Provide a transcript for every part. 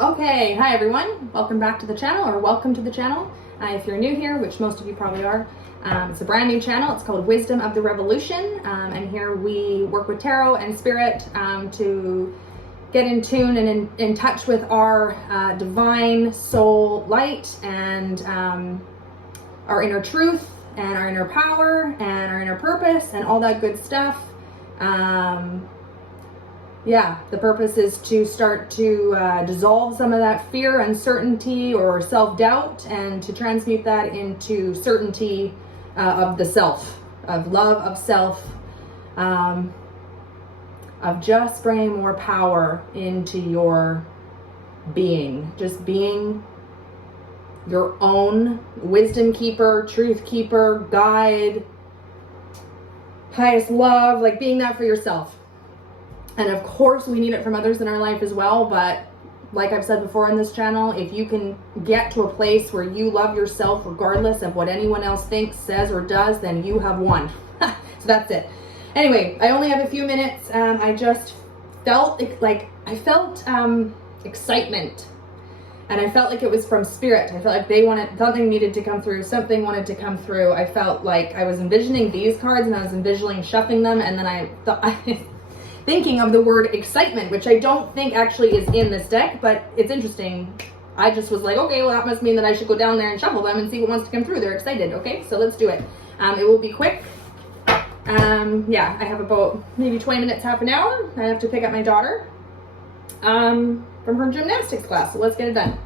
Okay, hi everyone. Welcome back to the channel, or welcome to the channel. If you're new here, which most of you probably are, it's a brand new channel. It's called Wisdom of the Revolution, and here we work with tarot and spirit to get in tune and in touch with our divine soul light and our inner truth and our inner power and our inner purpose and all that good stuff. Yeah, the purpose is to start to dissolve some of that fear, uncertainty, or self-doubt, and to transmute that into certainty of the self, of love of self, of just bringing more power into your being, just being your own wisdom keeper, truth keeper, guide, highest love, like being that for yourself. And of course, we need it from others in our life as well. But like I've said before on this channel, if you can get to a place where you love yourself regardless of what anyone else thinks, says, or does, then you have won. So that's it. Anyway, I only have a few minutes. I just felt excitement. And I felt like it was from spirit. I felt like they wanted, something needed to come through. Something wanted to come through. I felt like I was envisioning these cards and I was envisioning shuffling them. And then I thought... thinking of the word excitement, which I don't think actually is in this deck, but it's interesting. I just was like, okay, well, that must mean that I should go down there and shuffle them and see what wants to come through. They're excited. Okay, so let's do it. It will be quick. Yeah, I have about maybe 20 minutes, half an hour. I have to pick up my daughter from her gymnastics class, so let's get it done.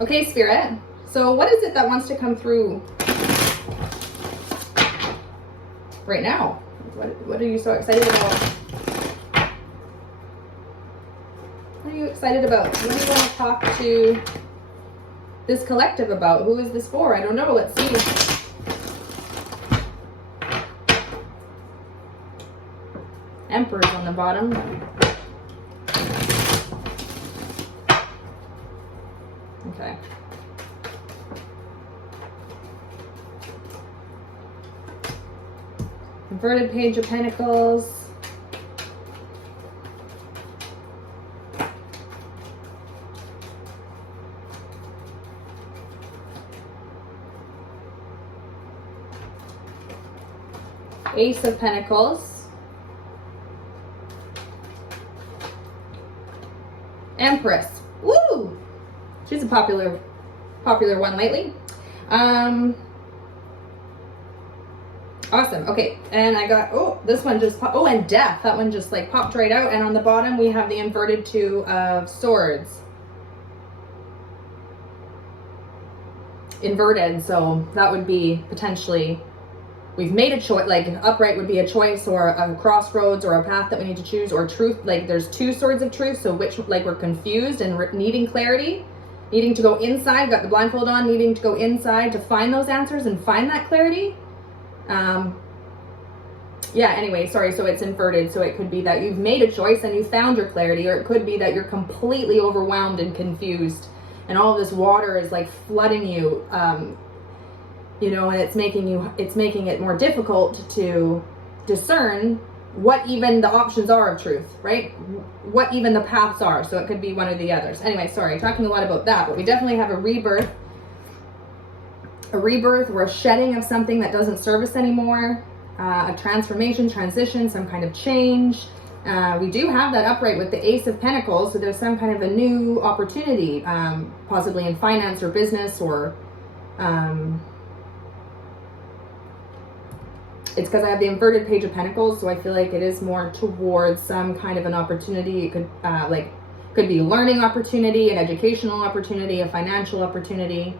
Okay, Spirit. So what is it that wants to come through right now? What are you so excited about? What are you excited about? What do you want to talk to this collective about? Who is this for? I don't know. Let's see. Emperor's on the bottom. Okay. Inverted Page of Pentacles. Ace of Pentacles, Empress. Woo! She's a popular one lately. Awesome. Okay, and I got this one just and Death. That one just like popped right out. And on the bottom we have the inverted Two of Swords. Inverted, so that would be potentially. We've made a choice, like an upright would be a choice or a crossroads or a path that we need to choose, or truth, like there's two swords of truth, so which, like we're confused and needing clarity, needing to go inside, got the blindfold on, needing to go inside to find those answers and find that clarity. Yeah, anyway, sorry, so it's inverted, so it could be that you've made a choice and you found your clarity, or it could be that you're completely overwhelmed and confused and all of this water is like flooding you. You know, and it's making it more difficult to discern what even the options are of truth, right? What even the paths are. So it could be one or the others. Anyway, sorry, talking a lot about that, but we definitely have a rebirth or a shedding of something that doesn't serve us anymore, a transformation, transition, some kind of change. We do have that upright with the Ace of Pentacles, so there's some kind of a new opportunity, possibly in finance or business or... It's because I have the inverted Page of Pentacles, so I feel like it is more towards some kind of an opportunity. It could could be a learning opportunity, an educational opportunity, a financial opportunity,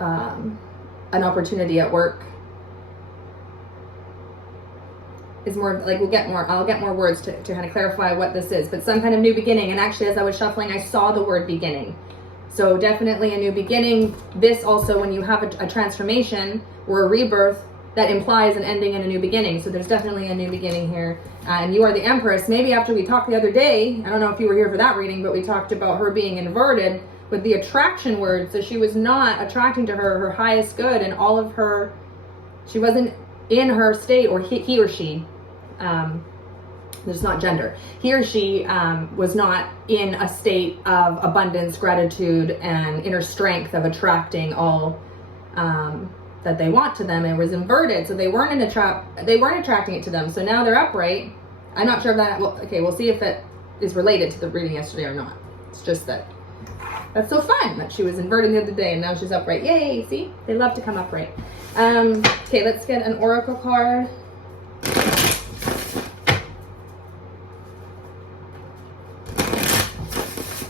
an opportunity at work. Is more like I'll get more words to kind of clarify what this is, but some kind of new beginning. And actually, as I was shuffling, I saw the word beginning. So definitely a new beginning. This also, when you have a transformation or a rebirth, that implies an ending and a new beginning. So there's definitely a new beginning here. And you are the Empress. Maybe after we talked the other day, I don't know if you were here for that reading, but we talked about her being inverted with the attraction word. So she was not attracting to her highest good and all of her, she wasn't in her state, or he or she. There's not gender. He or she was not in a state of abundance, gratitude, and inner strength of attracting all that they want to them. It was inverted, so they weren't attracting it to them. So now they're upright. I'm not sure if that. Well, okay, we'll see if it is related to the reading yesterday or not. It's just that that's so fun that she was inverted the other day and now she's upright. Yay! See, they love to come upright. Okay, let's get an oracle card.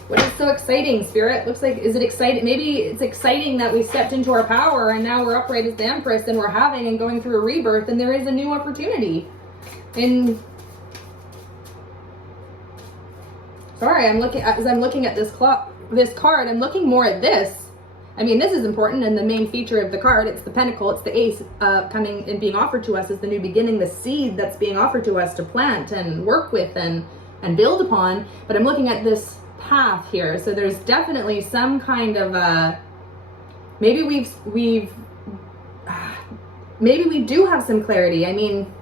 What is so exciting, Spirit? Looks like, is it exciting? Maybe it's exciting that we stepped into our power and now we're upright as the Empress and we're having and going through a rebirth and there is a new opportunity. And sorry, I'm looking at this card, I'm looking more at this. I mean, this is important, and the main feature of the card, it's the pentacle, it's the ace coming and being offered to us as the new beginning, the seed that's being offered to us to plant and work with and build upon. But I'm looking at this path here, so there's definitely some kind of maybe we do have some clarity. I mean,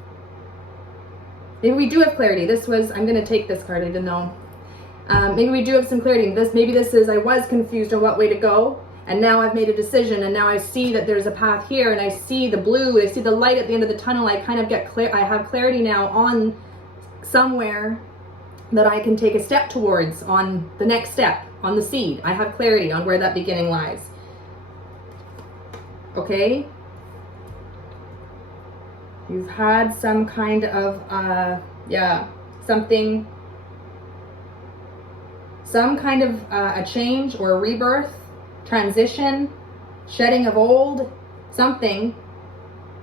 maybe we do have clarity. I'm going to take this card even though maybe we do have some clarity. Maybe this is, I was confused on what way to go, and now I've made a decision, and now I see that there's a path here, and I see the blue, I see the light at the end of the tunnel. I kind of I have clarity now on somewhere that I can take a step towards, on the next step, on the seed. I have clarity on where that beginning lies. Okay? You've had some kind of, some kind of a change or a rebirth, transition, shedding of old, something.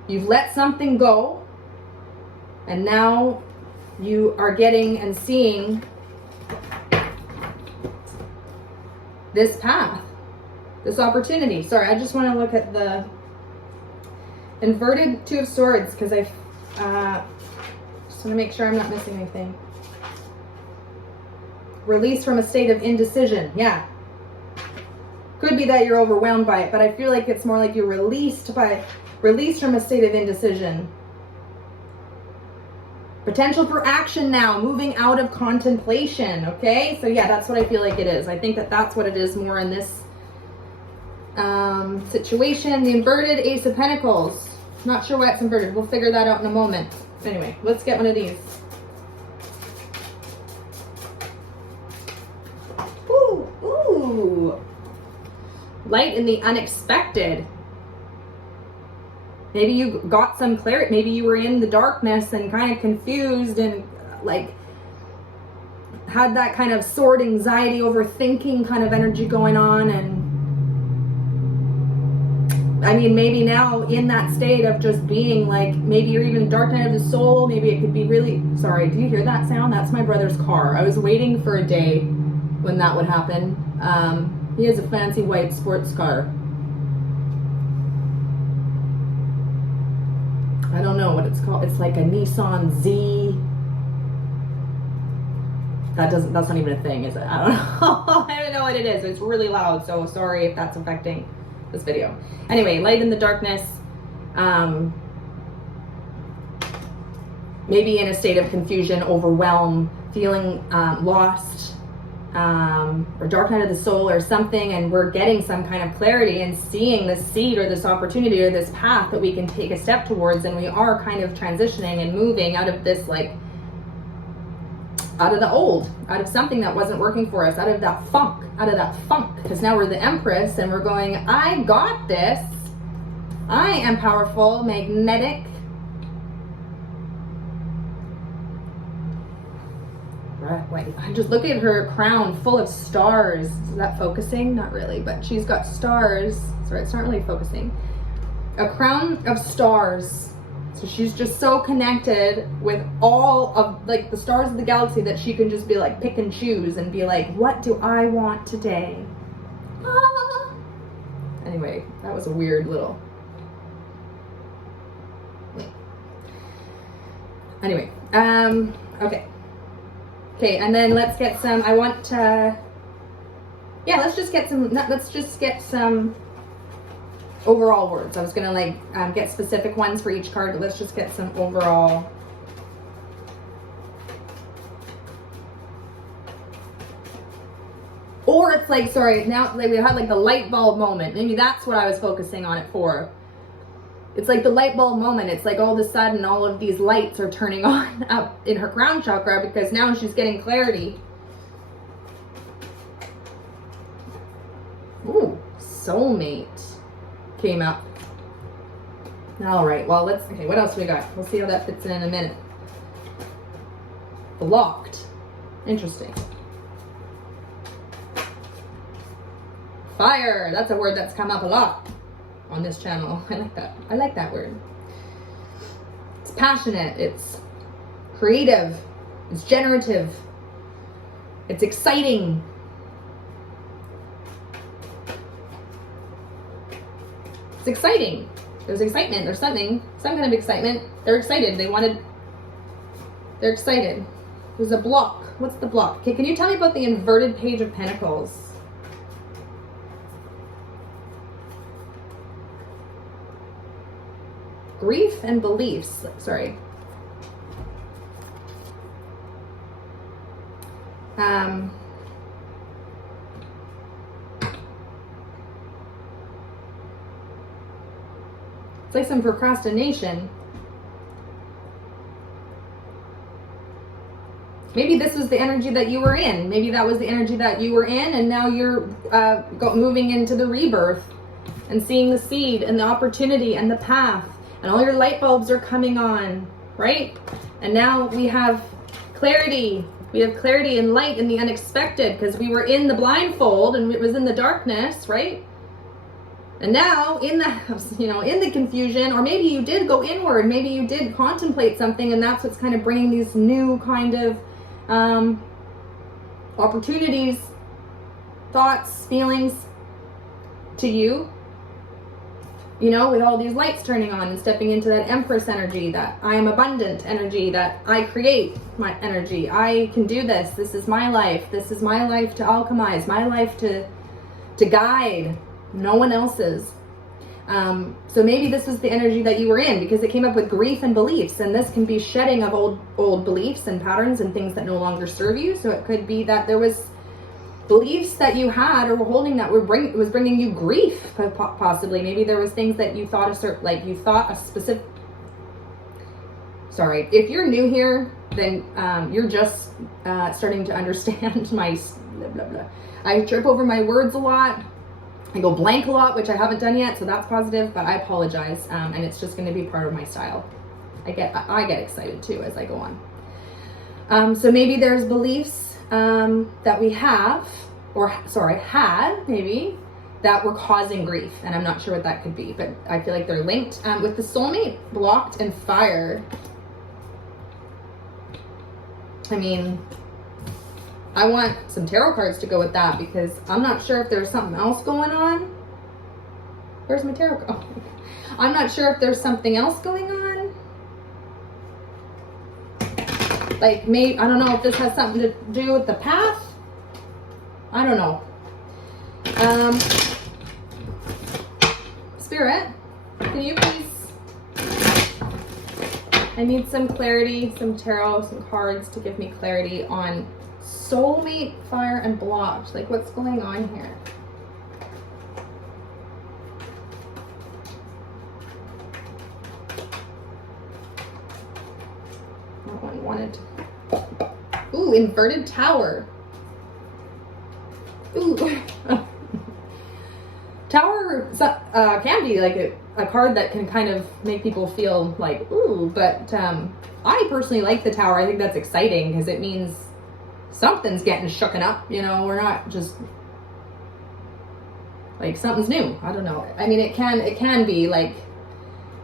You've let something go, and now you are getting and seeing this path, this opportunity. Sorry, I just want to look at the inverted Two of Swords because I just want to make sure I'm not missing anything. Release from a state of indecision. Yeah. Could be that you're overwhelmed by it, but I feel like it's more like you're released from a state of indecision. Potential for action now, moving out of contemplation, okay? So yeah, that's what I feel like it is. I think that that's what it is more in this situation. The inverted Ace of Pentacles. Not sure why it's inverted. We'll figure that out in a moment. Anyway, let's get one of these. Ooh. Light in the unexpected. Maybe you got some clarity. Maybe you were in the darkness and kind of confused and like had that kind of sword anxiety, overthinking kind of energy going on. And I mean, maybe now in that state of just being like, maybe you're even dark night of the soul. Maybe it could be really, sorry, do you hear that sound? That's my brother's car. I was waiting for a day when that would happen. He has a fancy white sports car. I don't know what it's called. It's like a Nissan Z. That's not even a thing, is it? I don't know. I don't know what it is. It's really loud, so sorry if that's affecting this video. Anyway, light in the darkness. Maybe in a state of confusion, overwhelm, feeling lost, or dark night of the soul or something, and we're getting some kind of clarity and seeing this seed or this opportunity or this path that we can take a step towards, and we are kind of transitioning and moving out of this, like, out of the old, out of something that wasn't working for us, out of that funk, because now we're the Empress and we're going, I got this, I am powerful, magnetic. Wait, I'm just looking at her crown full of stars. Is that focusing? Not really, but she's got stars. Sorry, it's not really focusing. A crown of stars. So she's just so connected with all of like the stars of the galaxy that she can just be like pick and choose and be like, what do I want today? Ah. Anyway, that was a weird little. Anyway, okay. Okay, and then let's get some, let's just get some overall words. I was gonna like get specific ones for each card, but let's just get some overall Or it's like, sorry, now like we had like the light bulb moment. Maybe that's what I was focusing on it for. It's like the light bulb moment. It's like all of a sudden all of these lights are turning on up in her crown chakra because now she's getting clarity. Ooh, soulmate came up. All right, well, okay, what else we got? We'll see how that fits in a minute. Blocked. Interesting. Fire. That's a word that's come up a lot on this channel. I like that. I like that word. It's passionate. It's creative. It's generative. It's exciting. It's exciting. There's excitement. There's something. Some kind of excitement. They're excited. They're excited. There's a block. What's the block? Okay, can you tell me about the inverted Page of Pentacles? Grief and beliefs. Sorry. It's like some procrastination. Maybe this is the energy that you were in. Maybe that was the energy that you were in, and now you're moving into the rebirth and seeing the seed and the opportunity and the path, and all your light bulbs are coming on, right? And now we have clarity. We have clarity and light in the unexpected because we were in the blindfold and it was in the darkness, right? And now in the, in the confusion, or maybe you did go inward, maybe you did contemplate something, and that's what's kind of bringing these new kind of opportunities, thoughts, feelings to you, with all these lights turning on and stepping into that Empress energy, that I am abundant energy, that I create my energy. I can do this. This is my life. This is my life to alchemize, my life to guide. No one else's. So maybe this was the energy that you were in, because it came up with grief and beliefs, and this can be shedding of old beliefs and patterns and things that no longer serve you. So it could be that there was beliefs that you had or were holding that was bringing you grief, possibly. Maybe there was things that you thought a specific. Sorry, if you're new here, then you're just starting to understand my blah blah blah. I trip over my words a lot. I go blank a lot, which I haven't done yet, so that's positive, but I apologize, and it's just going to be part of my style. I get excited too as I go on. So maybe there's beliefs that we have, had maybe, that were causing grief, and I'm not sure what that could be, but I feel like they're linked. With the soulmate, blocked, and fire, I mean, I want some tarot cards to go with that, because I'm not sure if there's something else going on. Where's my tarot card? Oh. I'm not sure if there's something else going on. Like, maybe, I don't know if this has something to do with the path. I don't know. Spirit, can you please? I need some clarity, some tarot, some cards to give me clarity on soulmate, fire, and blocked. Like, what's going on here? That one wanted. Ooh, inverted tower. Ooh. Tower can be like a card that can kind of make people feel like, ooh, but I personally like the tower. I think that's exciting because it means something's getting shooken up, we're not just like something's new. I don't know. I mean, it can be like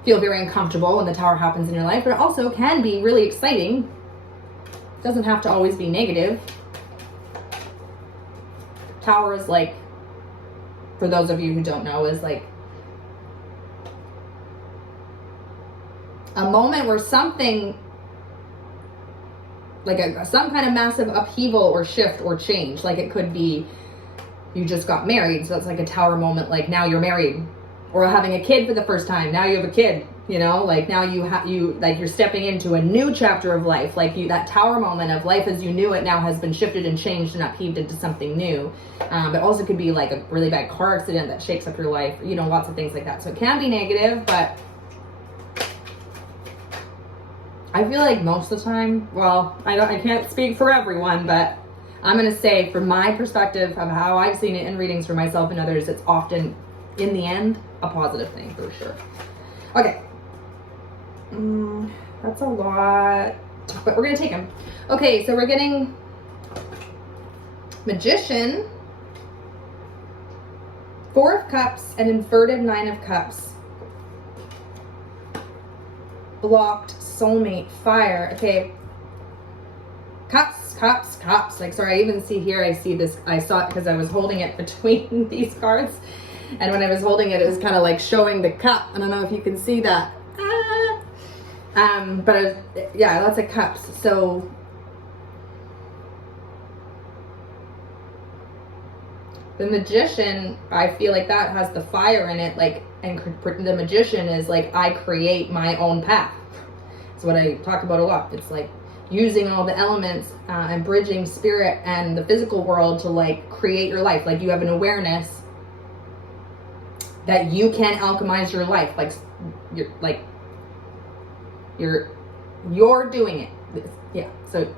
feel very uncomfortable when the tower happens in your life, but it also can be really exciting. It doesn't have to always be negative. Tower is like, for those of you who don't know, is like a moment where something like some kind of massive upheaval or shift or change. Like, it could be you just got married, so that's like a tower moment, like now you're married. Or having a kid for the first time, now you have a kid. You know, like now you're stepping into a new chapter of life. Like that tower moment of life as you knew it now has been shifted and changed and upheaved into something new. But also could be like a really bad car accident that shakes up your life, you know, lots of things like that. So it can be negative, but I feel like most of the time, well, I can't speak for everyone, but I'm going to say from my perspective of how I've seen it in readings for myself and others, it's often in the end a positive thing for sure. Okay. That's a lot, but we're gonna take them. Okay, so we're getting Magician, Four of Cups, and inverted Nine of Cups. Blocked, soulmate, fire. Okay. Cups. Like, sorry, I even see here, I see this, I saw it because I was holding it between these cards. And when I was holding it, it was kind of like showing the cup. I don't know if you can see that. Yeah, lots of cups. So the Magician, I feel like that has the fire in it. Like, and the Magician is like, I create my own path. It's what I talk about a lot. It's like using all the elements and bridging spirit and the physical world to like create your life. Like you have an awareness that you can alchemize your life. You're doing it. Yeah. So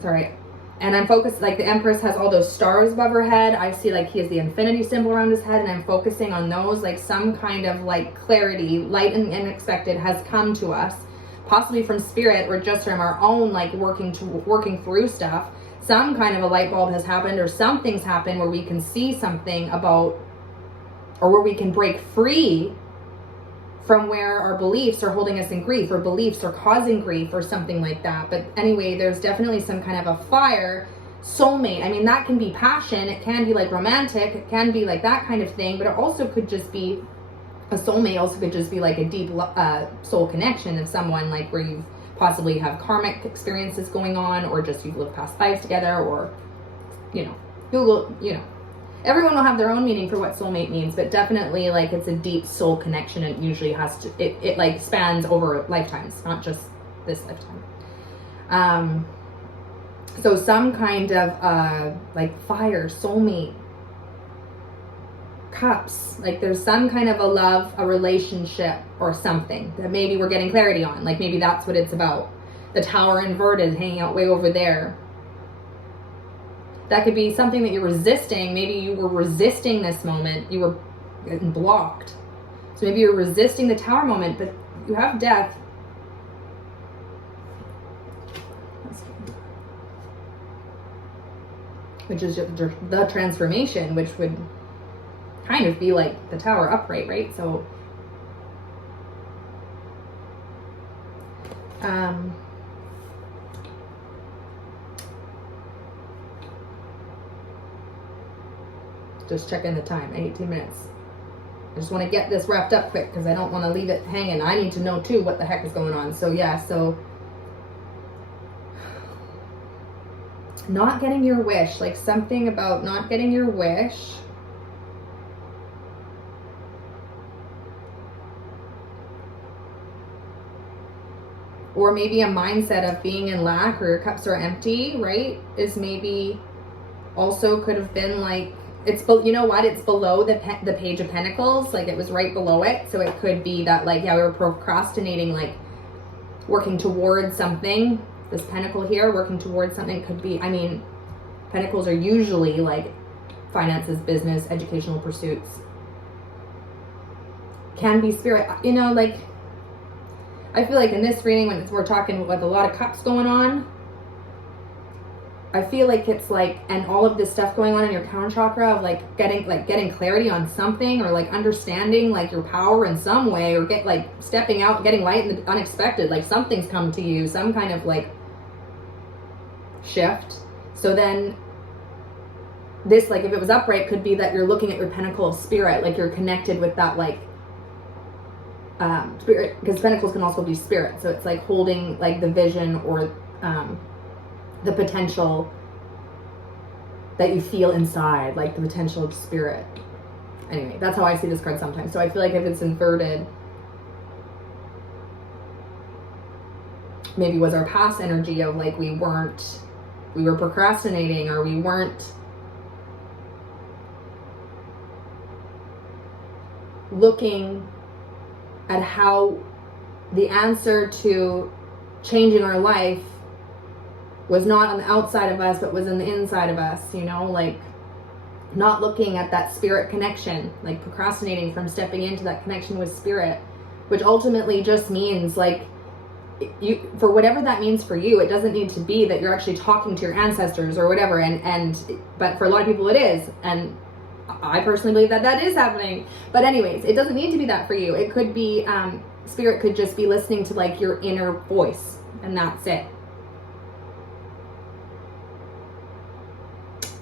sorry. And I'm focused, like the Empress has all those stars above her head. I see like he has the infinity symbol around his head, and I'm focusing on those, like some kind of like clarity, light and unexpected has come to us, possibly from spirit or just from our own like working through stuff. Some kind of a light bulb has happened, or something's happened where we can see something about, or where we can break free from where our beliefs are holding us in grief, or beliefs are causing grief or something like that. But anyway, there's definitely some kind of a fire. Soulmate, I mean, that can be passion, it can be like romantic, it can be like that kind of thing, but it also could just be, a soulmate also could just be like a deep soul connection of someone, like where you possibly have karmic experiences going on, or just you've lived past lives together, or, you know, Google, you know. Everyone will have their own meaning for what soulmate means, but definitely like it's a deep soul connection, and it usually has to, it like spans over lifetimes, not just this lifetime. So some kind of like fire, soulmate, cups, like there's some kind of a love, a relationship or something that maybe we're getting clarity on. Like maybe that's what it's about. The Tower inverted hanging out way over there. That could be something that you're resisting. Maybe you were resisting this moment. You were getting blocked. So maybe you're resisting the Tower moment, but you have Death. Which is the transformation, which would kind of be like the Tower upright, right? So, just checking the time, 18 minutes. I just want to get this wrapped up quick because I don't want to leave it hanging. I need to know too what the heck is going on. So yeah, so not getting your wish, like something about not getting your wish. Or maybe a mindset of being in lack, or your cups are empty, right? Is maybe also could have been like, it's, you know what, it's below the Page of Pentacles, like it was right below it. So it could be that like, yeah, we were procrastinating, like working towards something. This Pentacle here, working towards something, could be, I mean, Pentacles are usually like finances, business, educational pursuits. Can be spirit, you know, like, I feel like in this reading, when we're talking with a lot of cups going on, I feel like it's like, and all of this stuff going on in your crown chakra of like getting clarity on something, or like understanding like your power in some way, or get like stepping out, getting light in the unexpected, like something's come to you, some kind of like shift. So then this, like if it was upright, could be that you're looking at your Pentacle of Spirit, like you're connected with that like spirit, because Pentacles can also be spirit. So it's like holding like the vision, or the potential that you feel inside, like the potential of spirit. Anyway, that's how I see this card sometimes. So I feel like if it's inverted, maybe was our past energy of like we were procrastinating, or we weren't looking at how the answer to changing our life was not on the outside of us, but was in the inside of us, you know, like not looking at that spirit connection, like procrastinating from stepping into that connection with spirit, which ultimately just means like, you, for whatever that means for you, it doesn't need to be that you're actually talking to your ancestors or whatever, but for a lot of people it is, and I personally believe that that is happening. But anyways, it doesn't need to be that for you. It could be, spirit could just be listening to like your inner voice, and that's it.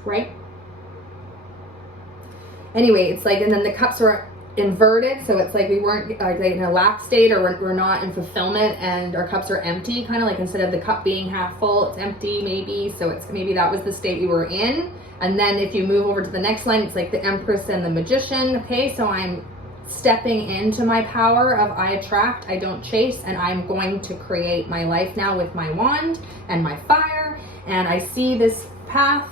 Right? Anyway, it's like, and then the cups were inverted, so it's like we weren't like in a lack state, or we're not in fulfillment, and our cups are empty, kind of like instead of the cup being half full, it's empty maybe. So it's maybe that was the state we were in. And then if you move over to the next line, it's like the Empress and the Magician. Okay, so I'm stepping into my power of I attract, I don't chase, and I'm going to create my life now with my wand and my fire. And I see this path.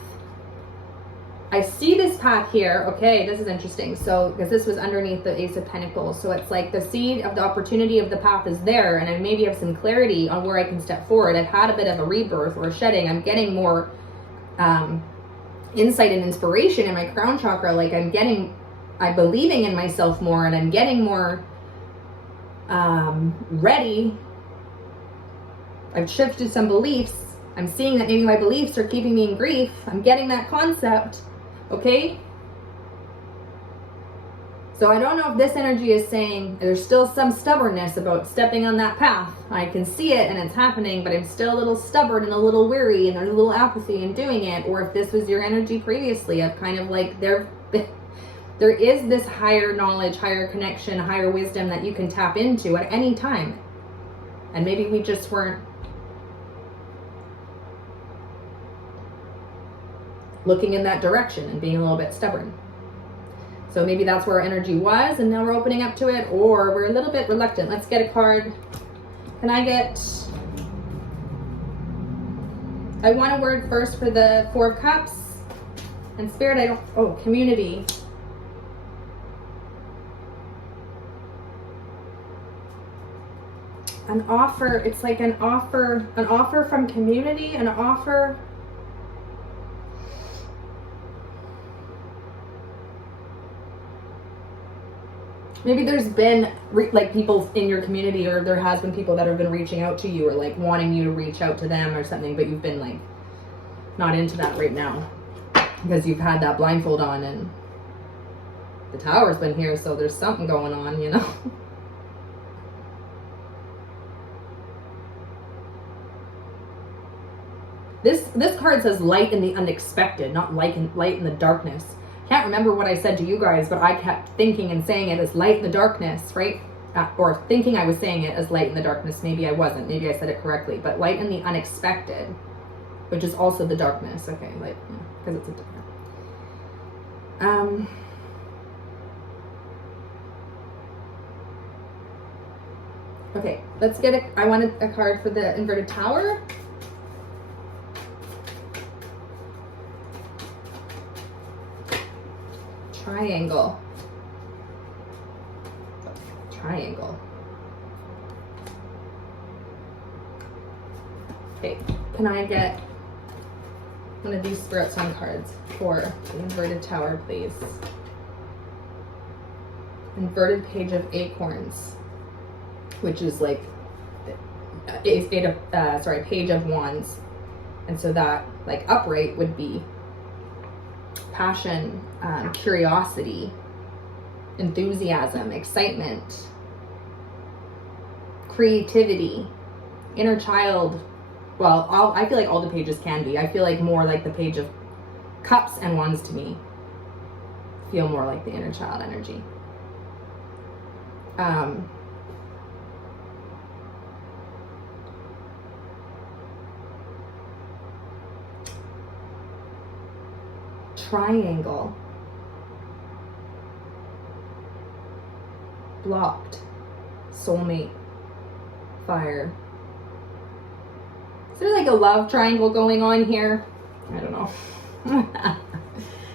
I see this path here. Okay, this is interesting. So, because this was underneath the Ace of Pentacles. So it's like the seed of the opportunity of the path is there, and I maybe have some clarity on where I can step forward. I've had a bit of a rebirth or a shedding. I'm getting more insight and inspiration in my crown chakra. Like I'm believing in myself more, and I'm getting more ready. I've shifted some beliefs. I'm seeing that maybe my beliefs are keeping me in grief. I'm getting that concept. Okay? So I don't know if this energy is saying there's still some stubbornness about stepping on that path. I can see it and it's happening, but I'm still a little stubborn and a little weary, and there's a little apathy in doing it. Or if this was your energy previously of kind of like there is this higher knowledge, higher connection, higher wisdom that you can tap into at any time. And maybe we just weren't looking in that direction and being a little bit stubborn. So maybe that's where our energy was, and now we're opening up to it, or we're a little bit reluctant. Let's get a card. Can I want a word first for the Four of Cups. And Spirit, community. An offer, it's like an offer from community, an offer. Maybe there's been like people in your community, or there has been people that have been reaching out to you, or like wanting you to reach out to them or something, but you've been like not into that right now because you've had that blindfold on and the Tower's been here, so there's something going on, you know. This card says light in the unexpected, not light in the darkness. Can't remember what I said to you guys, but I kept thinking and saying it as light in the darkness, right? Or thinking I was saying it as light in the darkness. Maybe I wasn't. Maybe I said it correctly. But light in the unexpected, which is also the darkness. Okay, light, because it's a different. Okay, let's get I wanted a card for the inverted tower. Triangle. Okay, can I get one of these Spirit Sun cards for the inverted tower, please? Inverted Page of Acorns, which is like Page of Wands, and so that like upright would be passion, curiosity, enthusiasm, excitement, creativity, inner child. Well, I feel like all the pages can be. I feel like more like the Page of Cups and Wands to me feel more like the inner child energy. Triangle. blocked. Soulmate. Fire. Is there like a love triangle going on here? I don't know.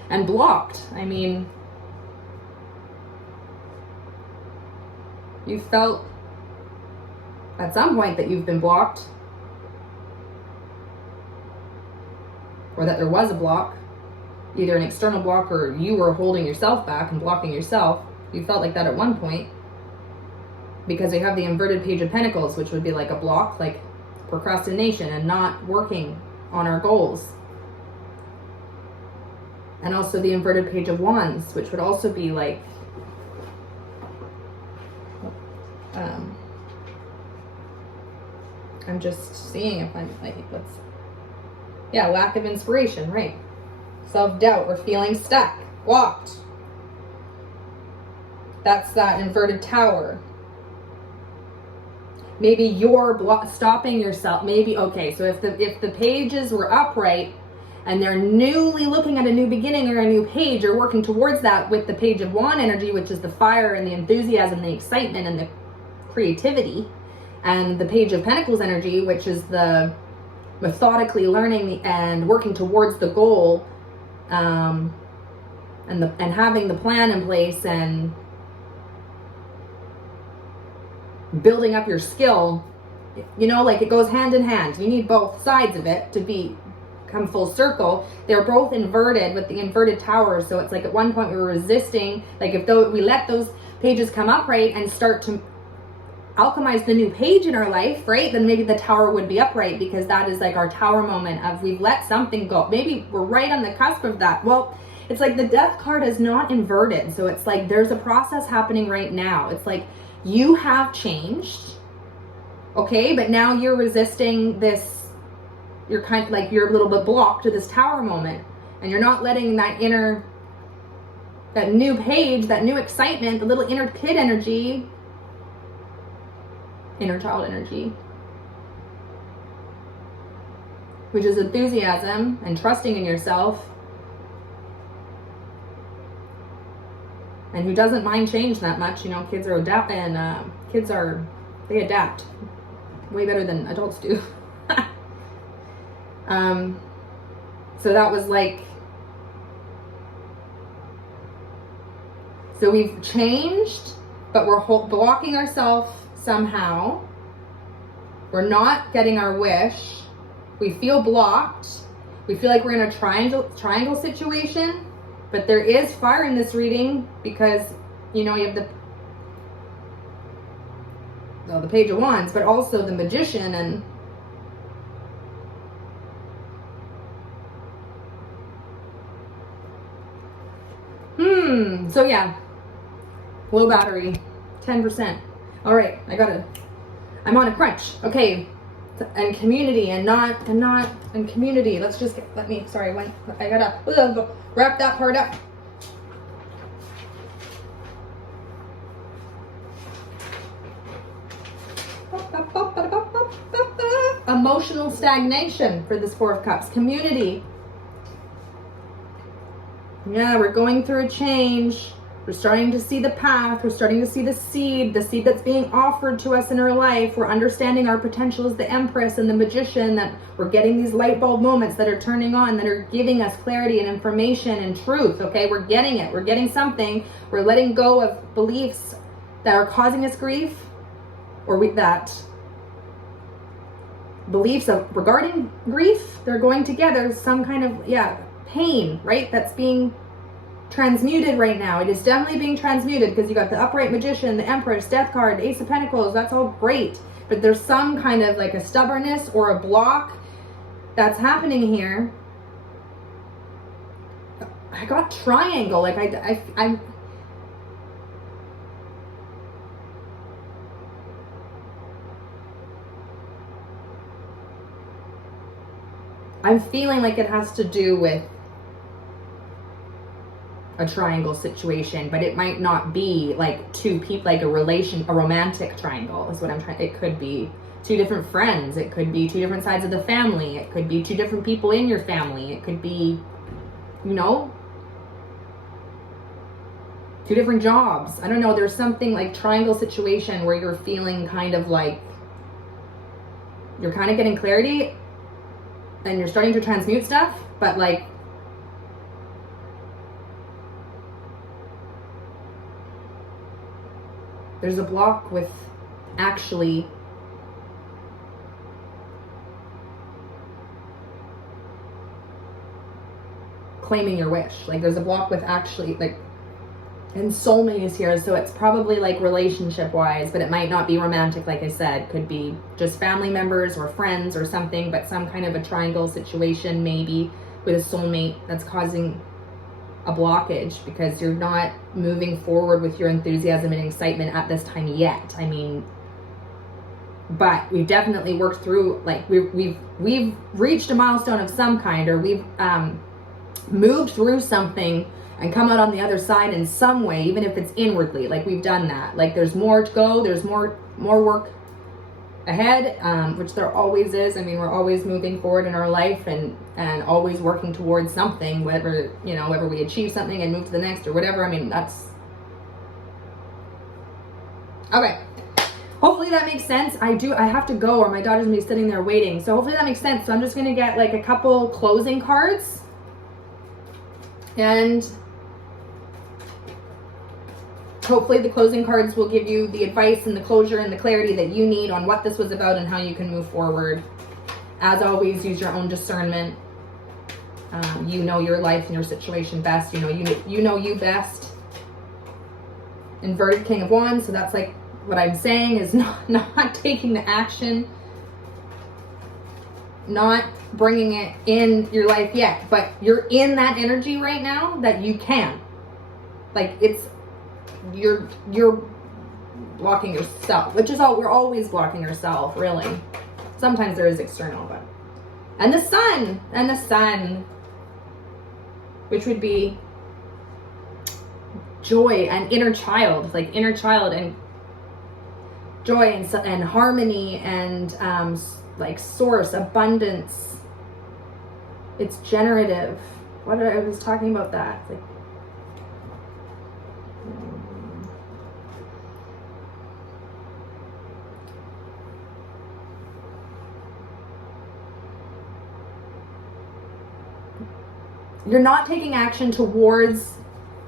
And blocked. I mean, you felt at some point that you've been blocked, or that there was a block, either an external block or you were holding yourself back and blocking yourself. You felt like that at one point, because we have the inverted Page of Pentacles, which would be like a block, like procrastination and not working on our goals. And also the inverted Page of Wands, which would also be like I'm just seeing if I'm like, lack of inspiration, right? Self-doubt or feeling stuck, blocked. That's that inverted tower. Maybe you're stopping yourself. Maybe, okay, so if the pages were upright and they're newly looking at a new beginning or a new page, or working towards that with the Page of Wand energy, which is the fire and the enthusiasm, the excitement and the creativity, and the Page of Pentacles energy, which is the methodically learning and working towards the goal, and having the plan in place and building up your skill. You know, like it goes hand in hand. You need both sides of it to come full circle. They're both inverted with the inverted tower. So it's like at one point we were resisting, like if we let those pages come upright and start to alchemize the new page in our life, right? Then maybe the tower would be upright, because that is like our tower moment of we've let something go. Maybe we're right on the cusp of that. Well, it's like the Death card is not inverted. So it's like there's a process happening right now. It's like you have changed, okay? But now you're resisting this. You're kind of like, you're a little bit blocked to this tower moment, and you're not letting that new page, that new excitement, the little inner kid energy, inner child energy, which is enthusiasm and trusting in yourself, and who doesn't mind change that much. You know, kids adapt way better than adults do. So that was like, so we've changed, but we're blocking ourselves somehow. We're not getting our wish. We feel blocked. We feel like we're in a triangle situation, but there is fire in this reading, because, you know, you have the Page of Wands, but also the Magician, and so yeah, low battery, 10%. All right, I'm on a crunch. Okay, and community and community. I gotta wrap that part up. Emotional stagnation for this Four of Cups. Community. Yeah, we're going through a change. We're starting to see the path. We're starting to see the seed that's being offered to us in our life. We're understanding our potential as the Empress and the Magician, that we're getting these light bulb moments that are turning on, that are giving us clarity and information and truth, okay? We're getting it. We're getting something. We're letting go of beliefs that are causing us grief, or beliefs regarding grief. They're going together, some kind of, pain, right? That's being transmuted right now. It is definitely being transmuted, because you got the upright Magician, the Empress, Death card, Ace of Pentacles. That's all great, but there's some kind of like a stubbornness or a block that's happening here. I got triangle, like I'm feeling like it has to do with a triangle situation, but it might not be like two people, like a romantic triangle is what I'm trying. It could be two different friends. It could be two different sides of the family. It could be two different people in your family. It could be, you know, 2 different jobs. I don't know. There's something like triangle situation where you're feeling kind of like you're kind of getting clarity and you're starting to transmute stuff, but like there's a block with actually claiming your wish. Like there's a block with actually like, and soulmate is here, so it's probably like relationship wise, but it might not be romantic. Like I said, could be just family members or friends or something, but some kind of a triangle situation maybe with a soulmate that's causing a blockage because you're not moving forward with your enthusiasm and excitement at this time yet. I mean, but we've definitely worked through, like we've reached a milestone of some kind, or we've moved through something and come out on the other side in some way, even if it's inwardly. Like we've done that. Like there's more to go. There's more work ahead, which there always is. I mean, we're always moving forward in our life and always working towards something, whether, you know, whether we achieve something and move to the next or whatever. I mean, that's okay. Hopefully that makes sense. I have to go or my daughter's gonna be sitting there waiting. So hopefully that makes sense. So I'm just gonna get like a couple closing cards. And hopefully the closing cards will give you the advice and the closure and the clarity that you need on what this was about and how you can move forward. As always, use your own discernment. You know your life and your situation best. You know you best. Inverted King of Wands. So that's like what I'm saying is not taking the action, not bringing it in your life yet, but you're in that energy right now that you can. Like you're blocking yourself, which is all, we're always blocking ourselves, really. Sometimes there is external, but and the sun, which would be joy and inner child, like inner child and joy and harmony and like source, abundance. It's generative. What I was talking about that. Like, you're not taking action towards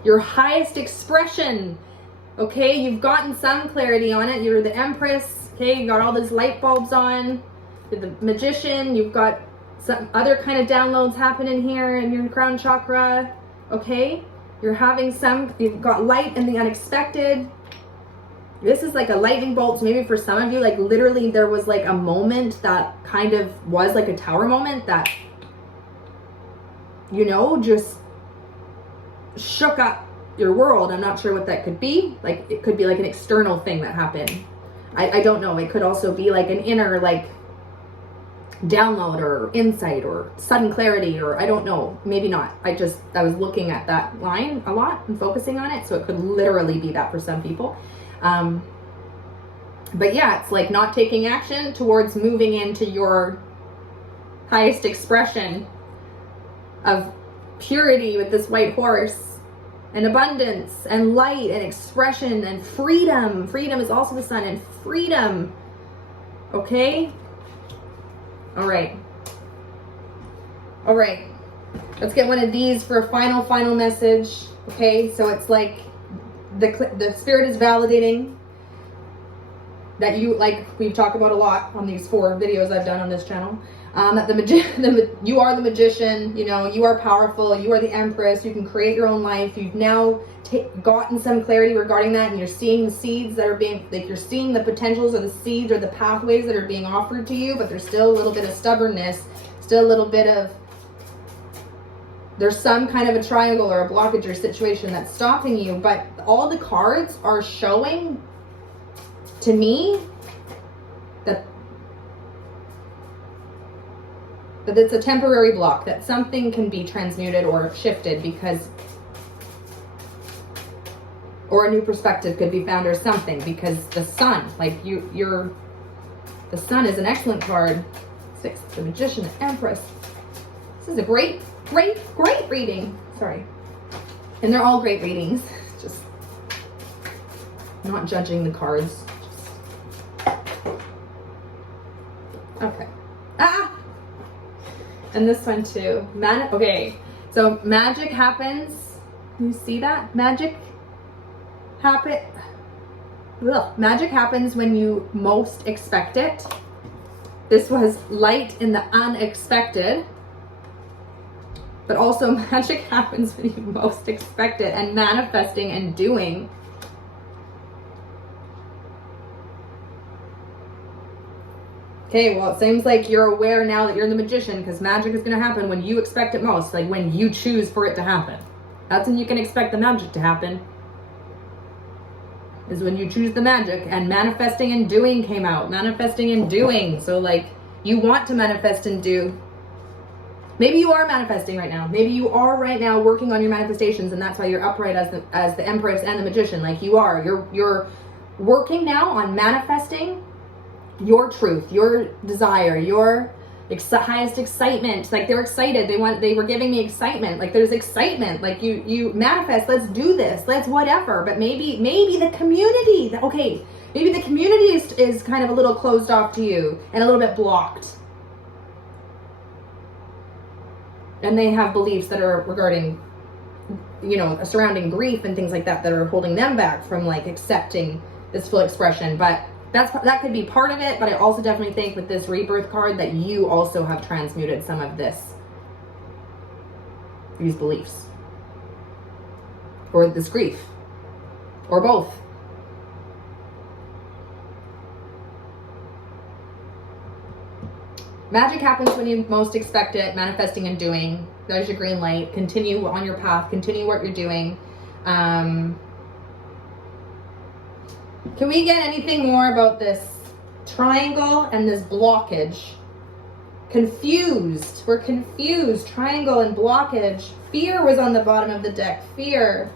your highest expression. Okay, you've gotten some clarity on it. You're the Empress. Okay, you got all those light bulbs on. You're the Magician. You've got some other kind of downloads happening here in your crown chakra. Okay, you've got light and the unexpected. This is like a lightning bolt. So maybe for some of you, like literally there was like a moment that kind of was like a tower moment that, you know, just shook up your world. I'm not sure what that could be. Like it could be like an external thing that happened. I don't know. It could also be like an inner like download or insight or sudden clarity, or I don't know, maybe not. I was looking at that line a lot and focusing on it, so it could literally be that for some people. But yeah, it's like not taking action towards moving into your highest expression of purity with this white horse and abundance and light and expression and freedom. Freedom is also the sun, and freedom. Okay? All right. Let's get one of these for a final message. Okay? So it's like the spirit is validating that you, like we've talked about a lot on these 4 videos I've done on this channel, that you are the magician, you know, you are powerful, you are the Empress, you can create your own life. You've now gotten some clarity regarding that, and you're seeing the seeds that are being, like you're seeing the potentials or the seeds or the pathways that are being offered to you, but there's still a little bit of stubbornness, still a little bit of, there's some kind of a triangle or a blockage or situation that's stopping you, but all the cards are showing to me that it's a temporary block, that something can be transmuted or shifted because, or a new perspective could be found or something, because the sun, like the sun is an excellent card. 6, the Magician, the Empress. This is a great reading. Sorry. And they're all great readings. Just I'm not judging the cards. Okay. And this one too. Okay. So magic happens. You see that? Magic happens when you most expect it. This was light in the unexpected. But also magic happens when you most expect it, and manifesting and doing. Okay, well, it seems like you're aware now that you're the magician, because magic is going to happen when you expect it most, like when you choose for it to happen. That's when you can expect the magic to happen, is when you choose the magic. And manifesting and doing came out. Manifesting and doing. So like you want to manifest and do. Maybe you are manifesting right now. Maybe you are right now working on your manifestations, and that's why you're upright as the Empress and the Magician. Like you are. You're working now on manifesting your truth, your desire, your highest excitement. Like they're excited. They were giving me excitement. Like there's excitement. Like you manifest. Let's do this. Let's whatever. But maybe the community. Okay, maybe the community is kind of a little closed off to you and a little bit blocked. And they have beliefs that are regarding, surrounding grief and things like that are holding them back from like accepting this full expression. But that could be part of it. But I also definitely think with this rebirth card that you also have transmuted some of these beliefs, or this grief, or both. Magic happens when you most expect it. Manifesting and doing. There's your green light. Continue on your path. Continue what you're doing. Can we get anything more about this triangle and this blockage? Confused. We're confused. Triangle and blockage. Fear was on the bottom of the deck. Fear.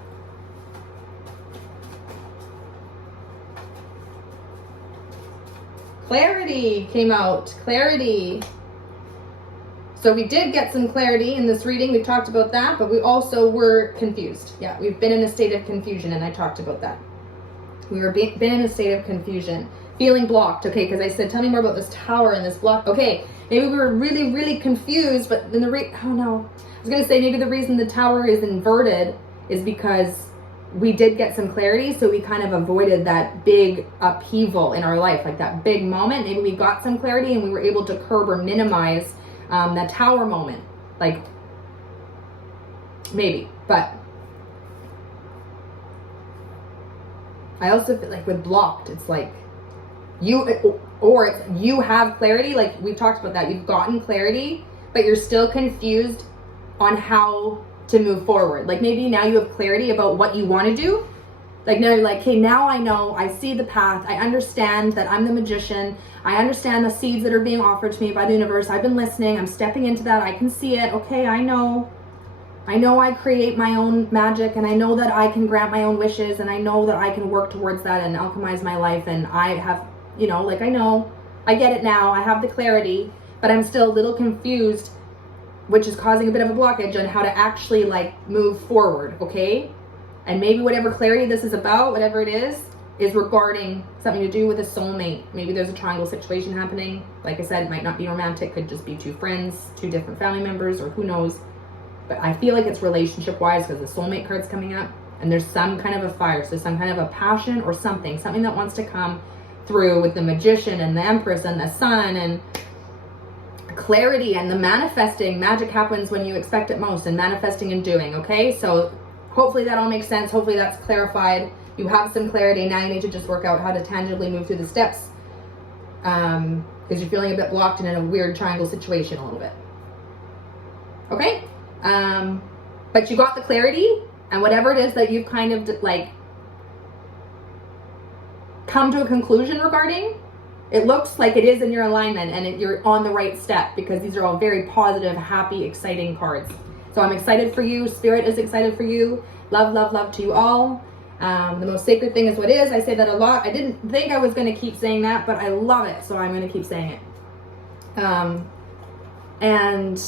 Clarity came out. Clarity. So we did get some clarity in this reading. We talked about that, but we also were confused. Yeah, we've been in a state of confusion, and I talked about that. We were been in a state of confusion. Feeling blocked. Okay, because I said, tell me more about this tower and this block. Okay, maybe we were really, really confused, but then oh no. I was going to say maybe the reason the tower is inverted is because we did get some clarity, so we kind of avoided that big upheaval in our life, like that big moment. Maybe we got some clarity and we were able to curb or minimize that tower moment. Like, maybe. But I also feel like with blocked, it's like you have clarity. Like we've talked about that. You've gotten clarity, but you're still confused on how to move forward. Like maybe now you have clarity about what you want to do. Like now you're like, okay, now I know, I see the path. I understand that I'm the magician. I understand the seeds that are being offered to me by the universe. I've been listening. I'm stepping into that. I can see it. Okay, I know I create my own magic, and I know that I can grant my own wishes, and I know that I can work towards that and alchemize my life. And I have, I know, I get it now. I have the clarity, but I'm still a little confused, which is causing a bit of a blockage on how to actually like move forward. Okay. And maybe whatever clarity this is about, whatever it is regarding something to do with a soulmate. Maybe there's a triangle situation happening. Like I said, it might not be romantic, could just be two friends, two different family members, or who knows. But I feel like it's relationship wise because the soulmate card's coming up, and there's some kind of a fire. So some kind of a passion or something that wants to come through with the magician and the empress and the sun and clarity and the manifesting. Magic happens when you expect it most, and manifesting and doing. Okay, so hopefully that all makes sense. Hopefully that's clarified. You have some clarity. Now you need to just work out how to tangibly move through the steps, because you're feeling a bit blocked and in a weird triangle situation a little bit. Okay, but you got the clarity, and whatever it is that you've kind of like come to a conclusion regarding, it looks like it is in your alignment, and you're on the right step, because these are all very positive, happy, exciting cards. So I'm excited for you. Spirit is excited for you. Love, love, love to you all. The most sacred thing is what is. I say that a lot. I didn't think I was going to keep saying that, but I love it, so I'm going to keep saying it. And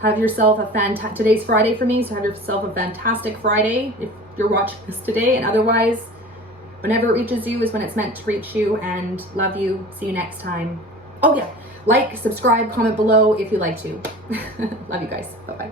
have yourself a today's Friday for me, so have yourself a fantastic Friday if you're watching this today. And otherwise, Whenever it reaches you is when it's meant to reach you, and love you. See you next time. Oh yeah, like, subscribe, comment below if you like to. Love you guys. Bye-bye.